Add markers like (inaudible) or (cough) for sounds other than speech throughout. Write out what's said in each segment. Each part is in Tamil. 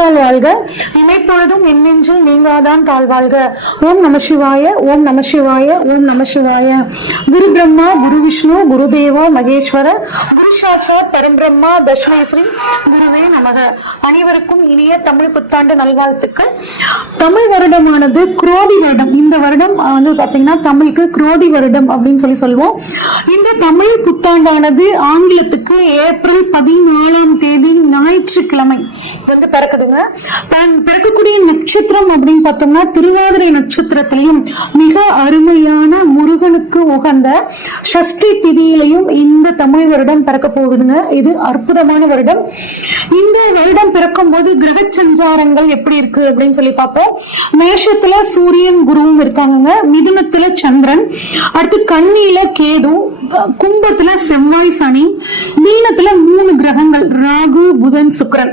evaluar algo நினைப்பொழுதும் என் நெஞ்சில் நீங்காதான் தாழ்வாழ்க. ஓம் நம சிவாய ஓம் நம சிவாய ஓம் நம சிவாய. குரு பிரம்மா குரு விஷ்ணு குரு தேவோ மகேஸ்வர குரு சாட்சாத் பரம்பிரம்மா தஷ்மை ஸ்ரீ குருவே நமக. அனைவருக்கும் இனிய தமிழ் புத்தாண்டு நல்வாழ்த்துக்கள். தமிழ் வருடமானது குரோதி வருடம். இந்த வருடம் வந்து பாத்தீங்கன்னா தமிழுக்கு குரோதி வருடம் அப்படின்னு சொல்லி சொல்லுவோம். இந்த தமிழ் புத்தாண்டானது ஆங்கிலத்துக்கு ஏப்ரல் பதினாலாம் தேதி ஞாயிற்றுக்கிழமை. வந்து பிறக்குதுங்க. பிறக்கக்கூடிய நட்சத்திரம் அப்படின்னு பார்த்தோம்னா திருவாதிரை நட்சத்திரத்திலையும் மிக அருமையான முருகனுக்கு உகந்த சஷ்டி திதியிலையும் இந்த தமிழ் வருடம் பிறக்க போகுதுங்க. இது அற்புதமான வருடம். இந்த வருடம் பிறக்கும் போது கிரக சஞ்சாரங்கள் எப்படி இருக்கு அப்படின்னு சொல்லி பார்ப்போம். மேஷத்துல சூரியன் குருவும் இருக்காங்கங்க. மிதுனத்துல சந்திரன். அடுத்து கண்ணியில கேது. கும்பத்துல செவ்வாய் சனி. மீனத்துல மூணு கிரகங்கள். ராகு புதன் சுக்கிரன்.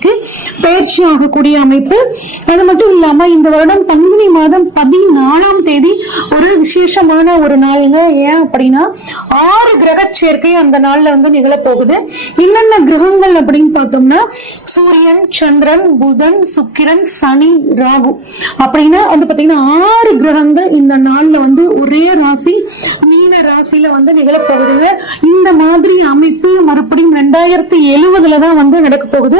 பயிற்சி ஆகக்கூடிய அமைப்பு. அது மட்டும் இல்லாம இந்த வருடம் பங்குனி மாதம் பதினாலாம் தேதி ஒரு விசேஷமான ஒரு நாளுங்க. ஏன் அப்படின்னா ஆறு கிரக சேர்க்கை அந்த நாள்ல வந்து நிகழப்போகுது. என்னென்ன கிரகங்கள் அப்படின்னு பார்த்தோம்னா சூரியன் சந்திரன் புதன் சுக்கிரன் சனி ராகு. அப்படின்னா வந்து பாத்தீங்கன்னா ஆறு கிரகங்கள் இந்த நாள்ல வந்து ஒரே ராசி மீன ராசியில வந்து நிகழப்போகுதுங்க. இந்த மாதிரி அமைப்பு மறுபடியும் ரெண்டாயிரத்தி எழுவதுல தான் வந்து நடக்க போகுது.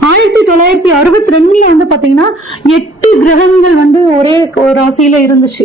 ஆயிரத்தி தொள்ளாயிரத்தி அறுபத்தி ரெண்டுல வந்து பாத்தீங்கன்னா எட்டு கிரகங்கள் வந்து ஒரே ஒரு ராசியில இருந்துச்சு.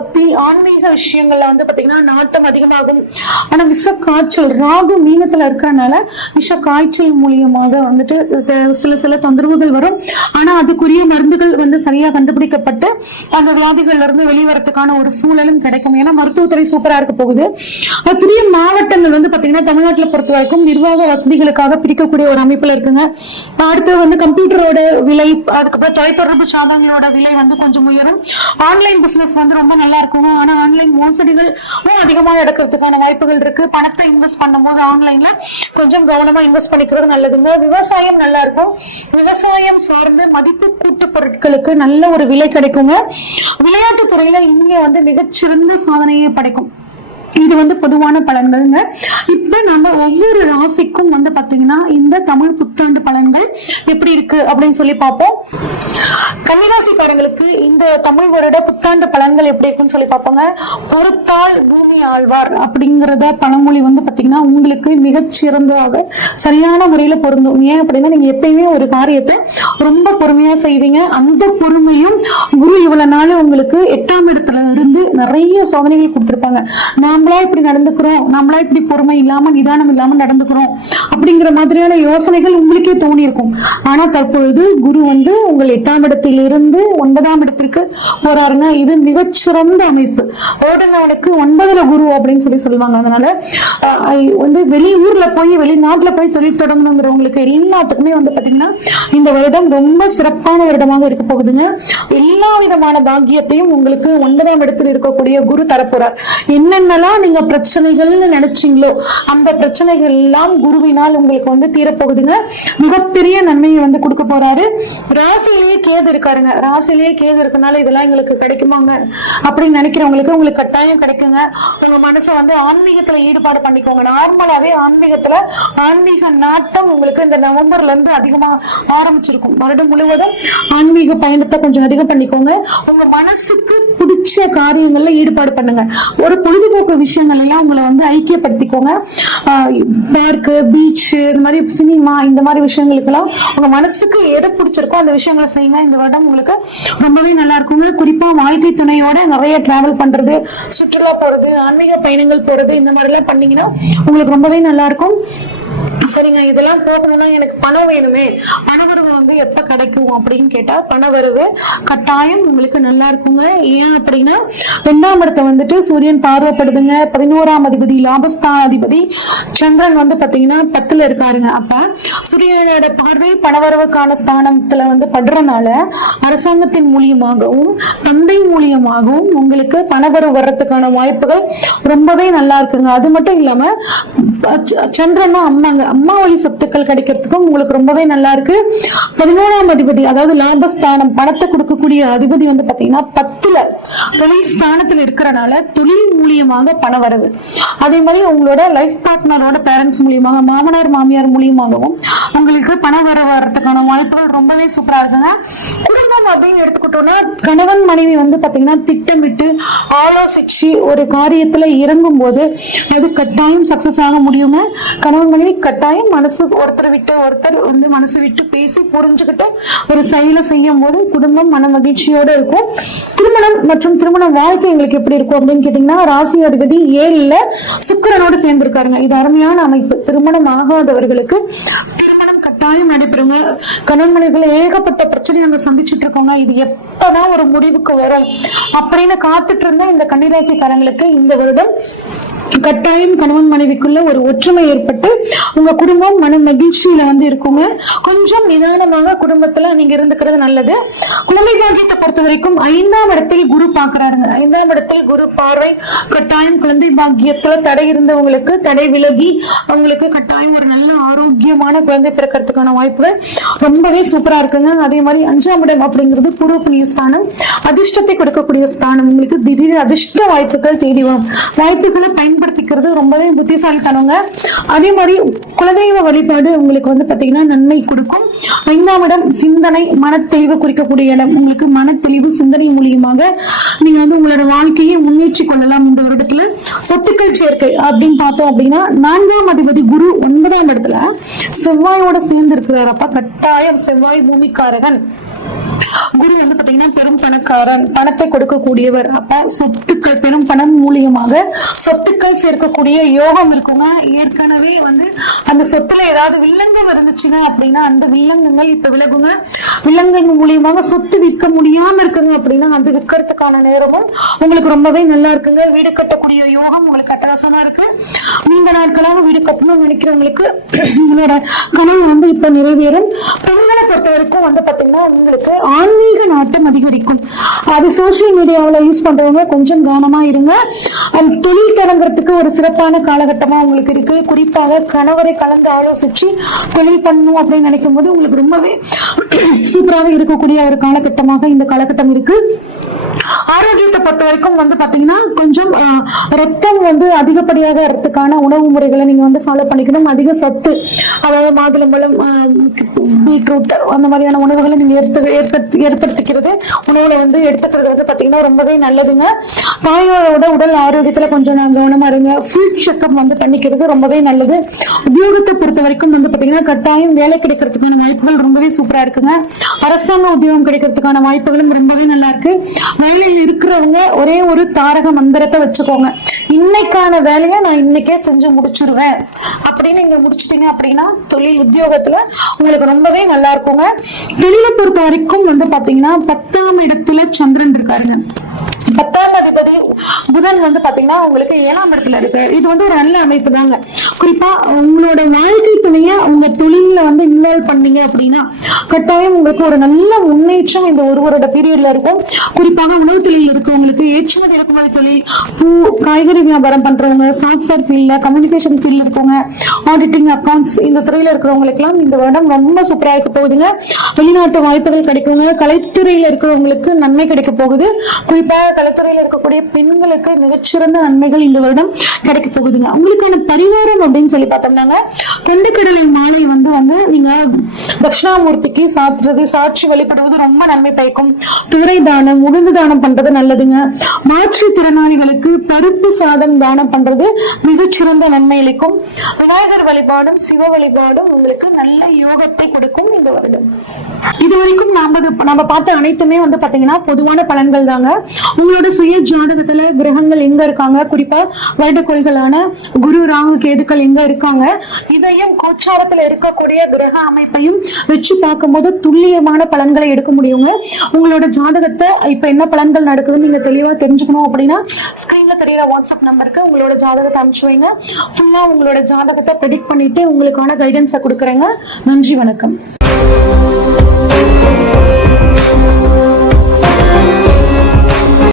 பக்தி ஆன்மீக விஷயங்கள்ல வந்து பாத்தீங்கன்னா நாட்டம் அதிகமாகும். ஆனா விஷ காய்ச்சல் ராகு மீனத்துல இருக்கிறனால விஷ காய்ச்சல் மூலியமாக வந்துட்டு சில சில தொந்தரவுகள் வரும். ஆனா அதுக்குரிய மருந்துகள் வந்து சரியா கண்டுபிடிக்கப்பட்டு அந்த வியாதிகள்ல இருந்து வெளிவரத்துக்கான ஒரு சூழலும் கிடைக்கும். ஏன்னா மருத்துவத்துறை சூப்பரா இருக்க போகுது. அது புதிய மாவட்டங்கள் வந்து பாத்தீங்கன்னா தமிழ்நாட்டுல பொறுத்த வரைக்கும் நிர்வாக வசதிகளுக்காக பிரிக்கக்கூடிய ஒரு அமைப்புல இருக்குங்க. அடுத்து வந்து கம்ப்யூட்டரோட விலை அதுக்கப்புறம் தொலைத்தொடர்பு சாதனங்களோட விலை வந்து கொஞ்சம் உயரும். ஆன்லைன் பிசினஸ் வந்து ரொம்ப நல்லா இருக்குங்க. ஆனா ஆன்லைன் மோசடிகள் அதிகமா நடக்கிறதுக்கான வாய்ப்புகள் இருக்கு. பணத்தை இன்வெஸ்ட் பண்ணும்போது ஆன்லைன்ல கொஞ்சம் கவனமா இன்வெஸ்ட் பண்ணிக்கிறது நல்லதுங்க. விவசாயம் நல்லா இருக்கும். விவசாயம் சார்ந்த மதிப்பு கூட்டு பொருட்களுக்கு நல்ல ஒரு விலை கிடைக்குங்க. விளையாட்டு துறையில இந்தியா வந்து மிகச்சிறந்த சாதனையை படைக்கும். இது வந்து பொதுவான பலன்கள்ங்க. இப்ப நம்ம ஒவ்வொரு ராசிக்கும் வந்து பாத்தீங்கன்னா இந்த தமிழ் புத்தாண்டு பலன்கள் எப்படி இருக்கு அப்படின்னு சொல்லி பார்ப்போம். கன்னிராசிக்காரங்களுக்கு இந்த தமிழ் வருட புத்தாண்டு பலன்கள் எப்படி இருக்குன்னு சொல்லி பார்ப்போங்க. பொறுத்தால் பூமி ஆழ்வார் அப்படிங்கறத பழமொழி வந்து பாத்தீங்கன்னா உங்களுக்கு மிகச்சிறந்ததாக சரியான முறையில பொருந்தும். ஏன் அப்படின்னா நீங்க எப்பயுமே ஒரு காரியத்தை ரொம்ப பொறுமையா செய்வீங்க. அந்த பொறுமையும் குரு இவ்வளவு நாள் உங்களுக்கு எட்டாம் இடத்துல இருந்து நிறைய சோதனைகள் கொடுத்திருப்பாங்க. நாம நம்மளா இப்படி நடந்துக்கிறோம் நம்மளா இப்படி பொறுமை இல்லாம நிதானம் இல்லாம நடந்துக்கிறோம் அப்படிங்கிற மாதிரியான யோசனைகள் உங்களுக்கே தோணி இருக்கும் ஆனா தற்பொழுது குரு வந்து உங்கள் எட்டாம் இடத்திலிருந்து ஒன்பதாம் இடத்திற்கு போறாருங்க. இது மிகச்சிறந்த அமைப்பு. ஓடனவனுக்கு ஒன்பதுல குரு அப்படின்னு சொல்லி சொல்லுவாங்க. அதனால ஆஹ், வந்து வெளியூர்ல போய் வெளிநாட்டுல போய் தொழில் தொடங்கணுங்கிறவங்களுக்கு எல்லாத்துக்குமே வந்து பாத்தீங்கன்னா இந்த வருடம் ரொம்ப சிறப்பான வருடமாக இருக்க போகுதுங்க. எல்லா விதமான பாக்கியத்தையும் உங்களுக்கு ஒன்பதாம் இடத்தில் இருக்கக்கூடிய குரு தரப்போறார். என்னென்னலாம் நீங்க பிரச்சனைகள்னு நினைச்சீங்களோ அந்த பிரச்சனைகள் எல்லாம் குருவினால் உங்களுக்கு வந்து தீரப்போகுதுங்க. மிகப்பெரிய நன்மையை வந்து கொடுக்க போறாரு. ராசியிலேயே கேது இருக்காருங்க. ராசியிலேயே கேது இருக்கனால இதெல்லாம் எங்களுக்கு கிடைக்குமாங்க. அப்படின்னு நினைக்கிறவங்களுக்கு உங்களுக்கு கட்டாயம் கிடைக்குங்க. உங்க மனசை வந்து ஆன்மீகத்துல ஈடுபாடு பண்ணிக்கோங்க. நார்மலாவே ஆன்மீகத்துல ஆன்மீக நாட்டம் உங்களுக்கு இந்த நவம்பர்ல இருந்து அதிகமா ஆரம்பிச்சிருக்கும். வருடம் முழுவதும் ஆன்மீக பயணத்தை கொஞ்சம் அதிகம் பண்ணிக்கோங்க. உங்க மனசுக்கு பிடிச்ச காரியங்கள்ல ஈடுபாடு பண்ணுங்க. ஒரு பொழுதுபோக்கு விஷயங்கள் எல்லாம் உங்களை வந்து ஐக்கியப்படுத்திக்கோங்க. பார்க்கு பீச் இந்த மாதிரி சினிமா இந்த மாதிரி விஷயங்களுக்கெல்லாம் உங்க மனசுக்கு எது பிடிச்சிருக்கோ அந்த விஷயங்களை செய்யுங்க. இந்த வருடம் உங்களுக்கு ரொம்பவே நல்லா இருக்குங்க. குறிப்பா வாழ்க்கை துணையோட நிறைய டிராவல் பண்றது சுற்றுலா போறது ஆன்மீக பயணங்கள் போறது இந்த மாதிரி எல்லாம் பண்ணீங்கன்னா உங்களுக்கு ரொம்பவே நல்லா இருக்கும். சரிங்க இதெல்லாம் போகணும்னா எனக்கு பணம் வேணுமே. பணவரவு வந்து எப்ப கிடைக்கும் அப்படின்னு கேட்டா பணவரவு கட்டாயம் உங்களுக்கு நல்லா இருக்குங்க. ஏன் அப்படின்னா ரெண்டாம் இடத்தை வந்துட்டு சூரியன் பார்வைப்படுதுங்க. பதினோராம் அதிபதி லாபஸ்தான் அதிபதி சந்திரன் வந்து பாத்தீங்கன்னா பத்துல இருக்காருங்க. அப்ப சூரியனோட பார்வை பணவரவுக்கான ஸ்தானத்துல வந்து படுறதுனால அரசாங்கத்தின் மூலியமாகவும் தந்தை மூலியமாகவும் உங்களுக்கு பணவரவு வர்றதுக்கான வாய்ப்புகள் ரொம்பவே நல்லா இருக்குங்க. அது மட்டும் இல்லாம ச- சந்திரனா அம்மாங்க அம்மா வழி சொத்துக்கள் கிடைக்கிறதுக்கும் உங்களுக்கு ரொம்பவே நல்லா இருக்கு. பதினோராம் அதிபதி அதாவது லாபஸ்தானம் பணத்தை கொடுக்கக்கூடிய அதிபதி வந்து பாத்தீங்கன்னா பத்துல தொழில் ஸ்தானத்துல இருக்கிறனால தொழில் மூலியமாக பண வரவு. அதே மாதிரி உங்களோட லைஃப் பார்ட்னரோட பேரண்ட்ஸ் மூலியமாக மாமனார் மாமியார் மூலியமாகவும் உங்களுக்கு பண வர வர்றதுக்கான வாய்ப்புகள் ரொம்பவே சூப்பரா இருக்குங்க. குடும்பம் அப்படின்னு எடுத்துக்கிட்டோம்னா கணவன் மனைவி வந்து பாத்தீங்கன்னா திட்டமிட்டு ஆலோசிச்சு ஒரு காரியத்துல இறங்கும் போது அது கட்டாயம் சக்சஸ் ஆக முடியுங்க. கணவன் மனைவி கட்டாயம் மனசு ஒருத்தர் விட்டு ஒருத்தர் வந்து மனசு விட்டு பேசி புரிஞ்சுக்கிட்டு ஒரு செயலை செய்யும் போது குடும்பம் மன மகிழ்ச்சியோட இருக்கும். திருமணம் மற்றும் திருமண வாழ்க்கை எங்களுக்கு எப்படி இருக்கும் அப்படின்னு கேட்டீங்கன்னா ராசி அதிபதி ஏழுல சுக்கரனோடு சேர்ந்திருக்காருங்க. இது அருமையான அமைப்பு. திருமணம் ஆகாதவர்களுக்கு திருமணம் கட்டாயம் நடைபெறுங்க. கணவன் மனைவிகள் ஏகப்பட்ட பிரச்சனை நாங்க சந்திச்சுட்டு இருக்கோங்க. இது எப்பதான் ஒரு முடிவுக்கு வரும்? அப்படின்னு காத்துட்டு இருந்த இந்த கன்னிராசிக்காரங்களுக்கு இந்த வருடம் கட்டாயம் கணவன் மனைவிக்குள்ள ஒரு ஒற்றுமை ஏற்பட்டு உங்க குடும்பம் மன மகிழ்ச்சியில வந்து இருக்குங்க. கொஞ்சம் நிதானமாக குடும்பத்துல நீங்க இருந்துக்கிறது நல்லது. குழந்தை பாக்கியத்தை பொறுத்த வரைக்கும் ஐந்தாம் இடத்தில் குரு பாக்குறாருங்க ஐந்தாம் இடத்தில் குரு பார்வை கட்டாயம் குழந்தை பாக்கியத்துல தடை இருந்தவங்களுக்கு தடை விலகி அவங்களுக்கு கட்டாயம் ஒரு நல்ல ஆரோக்கியமான குழந்தை பிறக்கிறதுக்கான வாய்ப்புகள் ரொம்பவே சூப்பரா இருக்குங்க. அதே மாதிரி அஞ்சாம் இடம் அப்படிங்கிறது பூர்வ ஸ்தானம். அதிர்ஷ்டத்தை கொடுக்கக்கூடிய ஸ்தானம். உங்களுக்கு திடீர் அதிர்ஷ்ட வாய்ப்புகள் தேடி வரும். வாய்ப்புகளை பயன்படுத்திக்கிறது ரொம்பவே புத்திசாலித்தனங்க. அதே மாதிரி குலதெய்வ வழிபாடு உங்களுக்கு வந்து பாத்தீங்கன்னா நன்மை கொடுக்கும். ஐந்தாம் இடம் சிந்தனை மனத்தெளிவு குறிக்கக்கூடிய இடம். உங்களுக்கு மனத்தெளிவு சிந்தனை மூலியமாக நீங்க வந்து உங்களோட வாழ்க்கையை முன்னேற்றி கொள்ளலாம் இந்த வருடத்துல. சொத்துக்கள் சேர்க்கை அப்படின்னு பார்த்தோம் அப்படின்னா நான்காம் அதிபதி குரு ஒன்பதாம் இடத்துல செவ்வாயோட சேர்ந்து இருக்கிறாரப்பா கட்டாயம் செவ்வாய் பூமிக்காரகன். குரு வந்து பாத்தீங்கன்னா பெரும் பணக்காரன் பணத்தை கொடுக்கக்கூடியவர். அப்ப சொத்துக்கள் பெரும் பணம் மூலியமாக சொத்துக்கள் சேர்க்கக்கூடிய யோகம் இருக்குங்க. ஏற்கனவே வந்து அந்த சொத்துல ஏதாவது வில்லங்கம் இருந்துச்சுங்க அப்படின்னா அந்த வில்லங்கங்கள் இப்ப விலகுங்க. வில்லங்கங்கள் மூலியமாக சொத்து விற்க முடியாம இருக்குங்க அப்படின்னா அது விற்கிறதுக்கான நேரமும் உங்களுக்கு ரொம்பவே நல்லா இருக்குங்க. வீடு கட்டக்கூடிய யோகம் உங்களுக்கு அட்டகாசமா இருக்கு. நீண்ட நாட்களாக வீடு கட்டணும் நினைக்கிறவங்களுக்கு (clears throat) உங்களோட கனவு வந்து இப்ப நிறைவேறும். பெண்களை பொறுத்த வரைக்கும் வந்து பாத்தீங்கன்னா உங்களுக்கு ஆன்மீக நாட்டம் அதிகரிக்கும். அது சோசியல் மீடியாவில் யூஸ் பண்றவங்க கொஞ்சம் கவனமா இருங்க. அண்ட் தொழில் தொடங்குறதுக்கு ஒரு சிறப்பான காலகட்டமா உங்களுக்கு இருக்கு. குறிப்பாக கணவரை கலந்து ஆலோசிச்சு தொழில் பண்ணணும் அப்படின்னு நினைக்கும் போது உங்களுக்கு ரொம்பவே சூப்பராக இருக்கக்கூடிய ஒரு காலகட்டமாக இந்த காலகட்டம் இருக்கு. ஆரோக்கியத்தை பொறுத்த வரைக்கும் வந்து பாத்தீங்கன்னா கொஞ்சம் ஆஹ், ரத்தம் வந்து அதிகப்படியாக வரத்துக்கான உணவு முறைகளை நீங்க வந்து ஃபாலோ பண்ணிக்கணும். அதிக சத்து அதாவது மாதுளம்பழம் ஆஹ், பீட்ரூட் அந்த மாதிரியான உணவுகளை நீங்க எடுத்து ஏற்படுத்தி ஏற்படுத்திக்கிறது உணவுல வந்து எடுத்துக்கிறது வந்து பாத்தீங்கன்னா ரொம்பவே நல்லதுங்க. தாயோட உடல் ஆரோக்கியத்துல கொஞ்சம் நான் கவனமா இருங்க. ஃபுல் செக்அப் வந்து பண்ணிக்கிறது ரொம்பவே நல்லது. உத்தியோகத்தை பொறுத்த வரைக்கும் வந்து பாத்தீங்கன்னா கட்டாயம் வேலை கிடைக்கிறதுக்கான வாய்ப்புகள் ரொம்பவே சூப்பரா இருக்குங்க. அரசாங்க உத்தியோகம் கிடைக்கிறதுக்கான வாய்ப்புகளும் ரொம்பவே நல்லா இருக்கு. வேலையில் இருக்கிறவங்க ஒரே ஒரு தாரக மந்திரத்தை வச்சுக்கோங்க. இன்னைக்கான வேலையை நான் இன்னைக்கே செஞ்சு முடிச்சிருவேன். அப்படின்னு நீங்க முடிச்சிட்டீங்க அப்படின்னா தொழில் உத்தியோகத்துல உங்களுக்கு ரொம்பவே நல்லா இருக்குங்க. தொழிலை பொறுத்த வரைக்கும் வந்து பாத்தீங்கன்னா பத்தாம் இடத்துல சந்திரன் இருக்காருங்க. பத்தாம் அதிபதி புதன் வந்து பாத்தீங்கன்னா உங்களுக்கு ஏழாம் இடத்துல இருக்கு இது வந்து ஒரு நல்ல அமைப்பு தாங்க. குறிப்பா உங்களோட வாழ்க்கை துணைய உங்க தொழில வந்து இன்வால்வ் பண்ணீங்க அப்படின்னா கட்டாயம் உங்களுக்கு ஒரு நல்ல முன்னேற்றம் இந்த ஒரு வருட பீரியட்ல இருக்கும். குறிப்பாக உணவு தொழில் இருக்கவங்களுக்கு ஏற்றுமதி இறக்குமதி தொழில் பூ காய்கறி வியாபாரம் பண்றவங்க சாஃப்ட்வேர் ஃபீல்ட்ல கம்யூனிகேஷன் ஃபீல்ட்ல இருக்கவங்க ஆடிட்டிங் அக்கௌண்ட்ஸ் இந்த துறையில இருக்கிறவங்களுக்கு எல்லாம் இந்த வருடம் ரொம்ப சூப்பரா இருக்க போகுதுங்க. வெளிநாட்டு வாய்ப்புகள் கிடைக்குங்க. கலைத்துறையில இருக்கிறவங்களுக்கு நன்மை கிடைக்க போகுது. குறிப்பாக கலை கலைத்துறையில இருக்கக்கூடிய பெண்களுக்கு மிகச்சிறந்த நன்மைகள் இந்த வருடம் கிடைக்க போகுதுங்க. உங்களுக்கான பரிகாரம் அப்படின்னு சொல்லி பார்த்தோம்னாங்க. கொண்டக்கடலை மாலை வந்து வந்து நீங்க தட்சிணாமூர்த்திக்கு சாத்துறது சாட்சி வழிபடுவது ரொம்ப நன்மை பயக்கும். துறை தானம் உளுந்து தானம் பண்றது நல்லதுங்க. மாற்றுத்திறனாளிகளுக்கு சாதம் தானம் பண்றது மிகச்சிறந்த நன்மை அளிக்கும். விநாயகர் வழிபாடும் சிவ வழிபாடும் உங்களுக்கு நல்ல யோகத்தை கொடுக்கும் இந்த வருடம். இது வரைக்கும் நாம நம்ம பார்த்த அனைத்துமே வந்து பாத்தீங்கன்னா பொதுவான பலன்கள் தாங்க. உங்களோட சுய ஜாதகத்துல கிரகங்கள் எங்க இருக்காங்க? குறிப்பா வருடக்கோள்களான குரு ராகு கேதுக்கள் எங்க இருக்காங்க? இதையும் கோச்சாரத்துல இருக்கக்கூடிய கிரக அமைப்பையும் வச்சு பார்க்கும்போது துல்லியமான பலன்களை எடுக்க முடியுங்க. உங்களோட ஜாதகத்தை இப்ப என்ன பலன்கள் நடக்குதுன்னு நீங்க தெளிவா தெரிஞ்சுக்கணும் அப்படின்னா ஸ்கிரீன்ல தெரியற வாட்ஸ்அப் நம்பருக்கு உங்களோட ஜாதகத்தை அனுப்பிச்சு வைங்க. ஃபுல்லா உங்களோட ஜாதகத்தை ப்ரெடிக்ட் பண்ணிட்டு உங்களுக்கான கைடன்ஸை கொடுக்குறேங்க. நன்றி வணக்கம்.